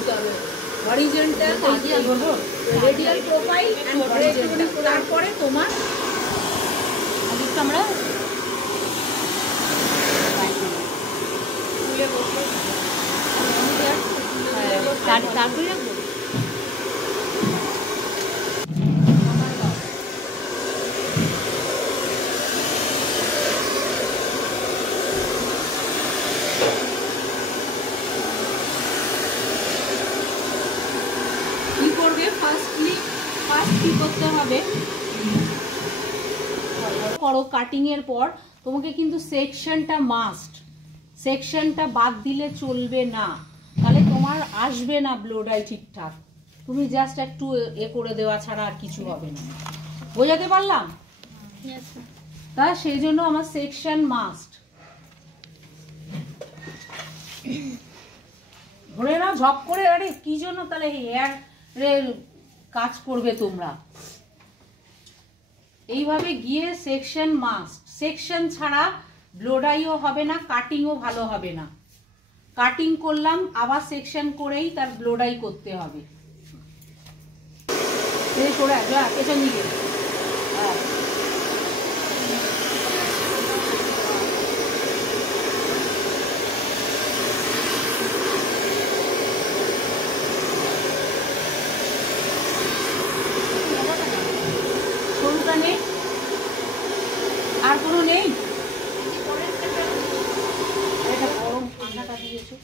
দিতে হবে, horizontal radial profile and horizontal. তারপরে তোমার আমরা তারপরে রাখবো। করো কাটিং এর পর তোমাকে কিন্তু সেকশনটা মাস্ট, সেকশনটা বাদ দিলে চলবে না, তাহলে তোমার আসবে না ব্লো ডাই ঠিকঠাক। তুমি জাস্ট একটু এ করে দেওয়া ছাড়া আর কিছু হবে না। বোঝাতে পারলাম? তা সেই জন্য আমার সেকশন মাস্ট। ধরে নাও ঝপ করে, আরে কি জন্য তাহলে হেয়ার কাজ করবে তোমরা? এইভাবে গিয়ে সেকশন মাস্ট, সেকশন ছাড়া ব্লো ডাইও হবে না, কাটিংও ভালো হবে না। কাটিং করলাম আবার সেকশন করেই তার ব্লো ডাই করতে হবে। পেছন দিকে সরুটা নেই, আর কোনো নেই। এটা গরম ঠান্ডাটা দিয়েছো।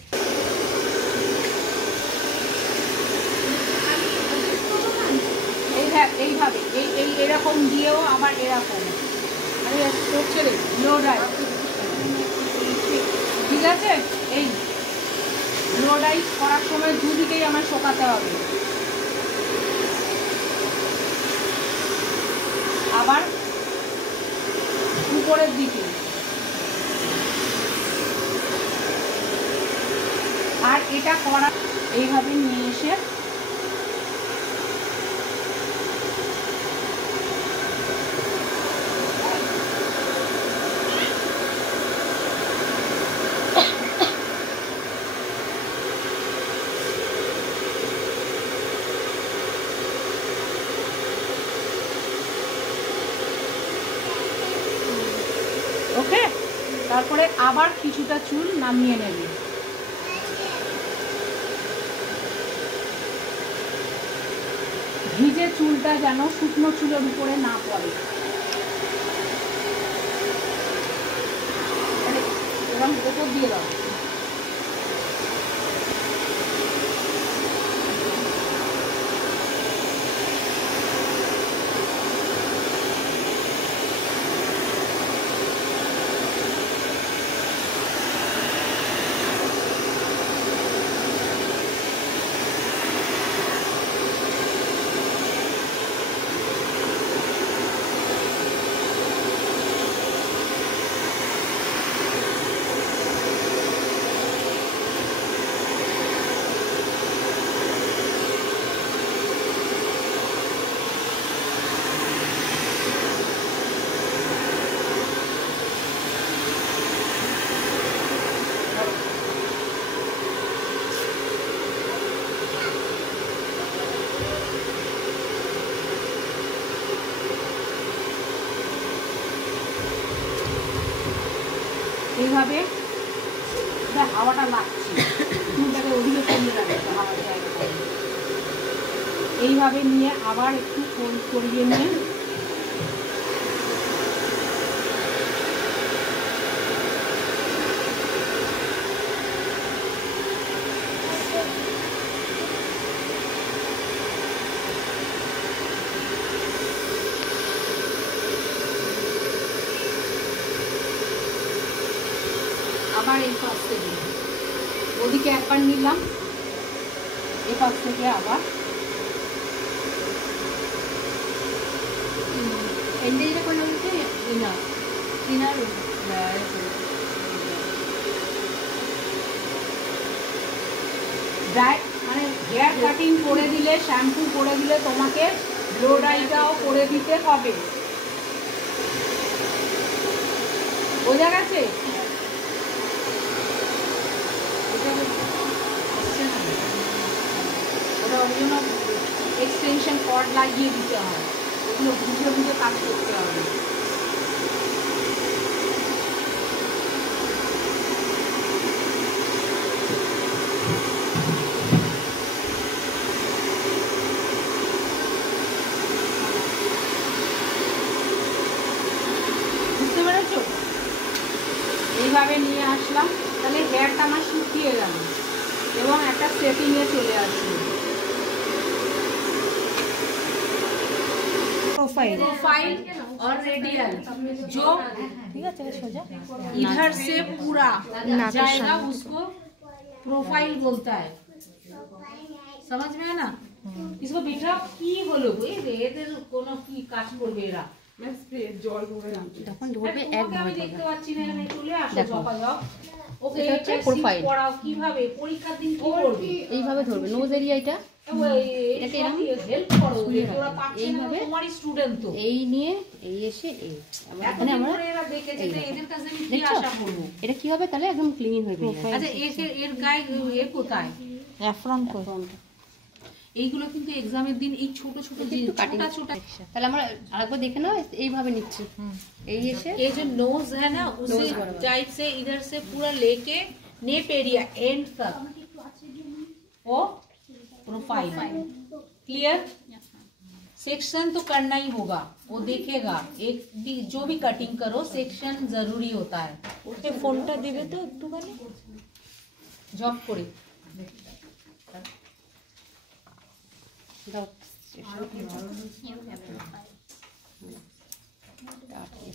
এইভাবে এই এরকম দিয়েও আবার এরকম, আরে করছে রে ব্লো ডাই, ঠিক আছে? এই ব্লো ডাই করার সময় দুদিকেই আমার শোকাতে হবে। আবার উপরের দিকে, আর এটা করা এইভাবে নিয়ে এসে ওকে, তারপরে আবার কিছুটা চুল নামিয়ে নেবে। ভিজে চুলটা যেন শুকনো চুলের উপরে না পড়ে। এরকম উপর দিয়ে দাও। এইভাবে হাওয়াটা লাগছে, চুলটাকে ওদিকে কমিয়ে রাখতে হাওয়ার জায়গাটা। এইভাবে নিয়ে আবার একটু ফোল্ড করিয়ে নিয়ে আবার এই পাশ থেকে ওদিকে একবার নিলাম, এই পাশ থেকে আবার എന്റെ കൊണ്ടുവന്നിട്ട് ড্রাই মানে হেয়ার কাটিং করে দিলে, শ্যাম্পু করে দিলে তোমাকে ব্লো ডাইটাও করে দিতে হবে। বোঝা গেছে? ওই জন্য এক্সটেনশন কর্ড লাগিয়ে দিতে হয়, ওগুলো বুঝে বুঝে কাজ করতে হবে। বুঝতে পেরেছো? এইভাবে নিয়ে আসলাম, তাহলে হেয়ারটা আমার শুকিয়ে গেল এবং একটা সেটিংয়ে চলে আসবে। प्रोफाइल और रेडियल जो इधर से पूरा जाएगा उसको प्रोफाइल बोलता है, समझ में है ना? इसको बिठा की হলো এদের কোন কি কাজ করবে এরা, তখন ধরবে আমি দেখতে পাচ্ছি না, আমি চলে আসো জপা যাও। ওকে এটা হচ্ছে প্রোফাইল। পড়াও কিভাবে, পরীক্ষার দিন কি করবে, এইভাবে ধরবে নোজ এরিয়া এটা এটাকে এরকম হেল্প করো, ওরা পাচ্ছে না, তোমারই স্টুডেন্ট তো। এই নিয়ে এই এসে এই মানে আমরা এরা দেখেছে যে এদের কাছে আমি কি দেখছো? আশা করব। এটা কি হবে তাহলে একদম ক্লিন হয়ে যাবে। আচ্ছা এর গায়ে এ কোথায় অ্যাফ্রন এইগুলো কিন্তু এক্সামের দিন এই ছোট ছোট জিনিস ছোটা ছোটা। তাহলে আমরা আরেকবার দেখে নাও, এইভাবে নিচ্ছি। এই এসে ये जो नोज है ना उसी टाइप से इधर से पूरा लेके नेप एरिया एंड तक वो प्रोफाइल क्लियर। सेक्शन तो करना ही होगा, वो देखेगा एक भी जो भी कटिंग करो सेक्शन जरूरी होता है। ওকে ফোনটা দিবে তো একটুখানি जॉब করে দাও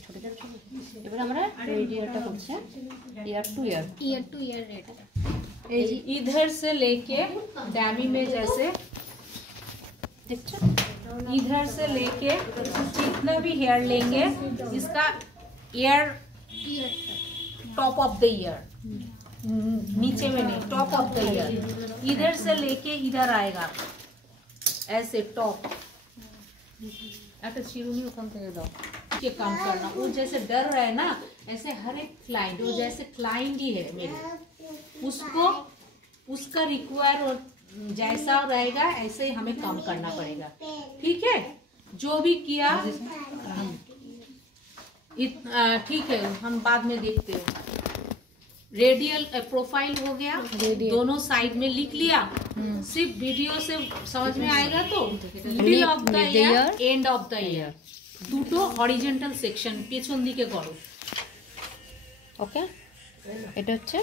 ছোট ছোট। এবার আমরা রেডিয়ালটা করছি ইয়ার টু ইয়ার রেড। इधर से लेके डैमी में जैसे দেখছো इधर से लेके जितना भी हेयर लेंगे इसका year top of the year, नीचे में नहीं, टॉप ऑफ द ईयर इधर से लेके इधर आएगा ऐसे टॉप। अच्छा चिरुनी ओखान থেকে দাও, ये काम करना। वो जैसे डर रहा है ना, ऐसे हर एक क्लाइंट, वो जैसे क्लाइंट ही है मेरे, उसको उसका रिक्वायर और जैसा रहेगा ऐसे ही हमें काम करना पड़ेगा, ठीक है? जो भी किया ठीक है, हम बाद में देखते हैं। रेडियल प्रोफाइल हो गया, दोनों साइड में लिख लिया। सिर्फ वीडियो से समझ में आएगा तो middle of the year end of the year দুটো হরিজন্টাল সেকশন পেছন দিকে করো। ওকে এটা হচ্ছে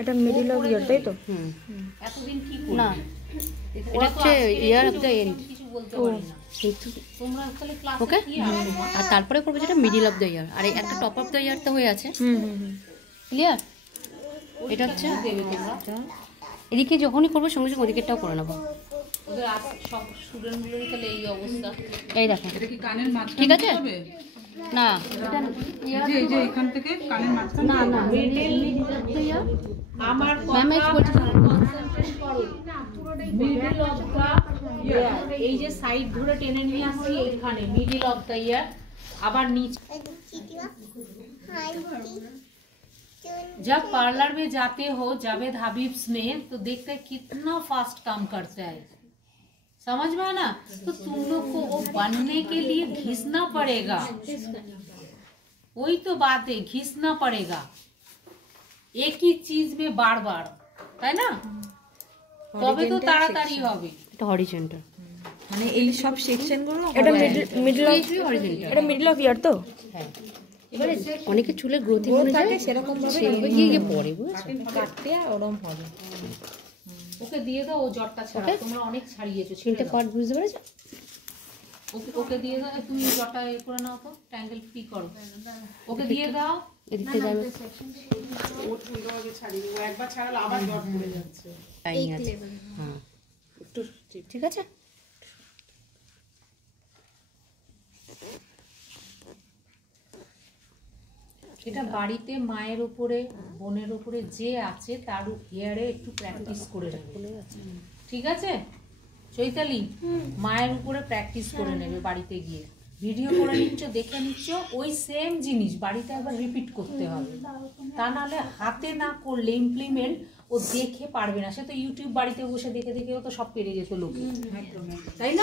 এটা মিডল অফ ইয়ার তাই তো? এতদিন কি না করবে? এটা হচ্ছে ইয়ার অফ দ্য এন্ড। কিছু বলতে পারি না তোমরা, তাহলে ক্লাসে ওকে কি আছে? আর তারপরে করবো যেটা মিডিল অফ দ্য ইয়ার, আর এই একটা টপ অফ দ্য ইয়ার তো হয়ে আছে। ক্লিয়ার? এটা হচ্ছে দেবে তোমরা এদিকে যখনই করবো সঙ্গে সঙ্গে ওদিকেরটাও করে নেবো। ওদের সব স্টুডেন্টগুলোরই তাহলে এই অবস্থা। এই দেখো এটা কি কানের মাঝখানে ঠিক আছে হবে? না এই যে এখান থেকে কানের মাঝখানে না না আমার ম্যাম এই বলছি কনসেন্ট্রেট করো, মিডল অফ দা ইয়ার, এই যে সাইড ধরে টেনে নিয়ে আসছি এইখানে মিডল অফ দা ইয়ার, আবার নিচে। जब पार्लर में जाते हो जावेद हबीब्स में तो देखते हैं कितना फास्ट काम करता है, समझ में आना? तो तुम लोग को वो बनने के लिए घिसना पड़ेगा, वही तो बात है, घिसना पड़ेगा एक ही चीज में बार बार, है ना? तबे तो ताड़ाताड़ी হবে। এটা হরিজন্টাল মানে এই সব সেকশন গুলো এটা মিডল অফ হরিজন্টাল। এটা মিডল অফ ইয়ার তো? হ্যাঁ এবারে অনেকে চুলের গ্রোথ মনে যায় সেরকম ভাবে সেভাবে গিয়ে গিয়ে পড়ে বুঝেছো। কাটতে ওরম হবে। ওকে দিয়ে দাও, ও জটটা ছাড়া, তোমরা অনেক ছাড়িয়েছো, ছেড়ে তিনটে দাও। পার্ট বুঝতে পেরেছো? ওকে ওকে দিয়ে দাও, তুমি জটটা এ করে নাও তো, ট্যাঙ্গেল ফ্রি করো, ওকে দিয়ে দাও। এদিকে যাবে একবার ছাড়ালে আবার জট পড়ে যাচ্ছে। লাইন আছে হ্যাঁ একটু ঠিক আছে। এটা বাড়িতে মায়ের উপরে বোনের উপরে যে আছে তার হেয়ারে একটু প্র্যাকটিস করে নেবে, ঠিক আছে চৈতালি? মায়ের উপরে প্র্যাকটিস করে নেবে বাড়িতে গিয়ে, ভিডিও করে নিচ্ছ দেখে নিচ্ছ, ওই সেম জিনিস বাড়িতে একবার রিপিট করতে হবে, তা নাহলে হাতে না করলে ইমপ্লিমেন্ট ও দেখে পারবে না, সে তো ইউটিউব বাড়িতে বসে দেখে দেখেও তো সব পেরে যেত লোকে, তাই না?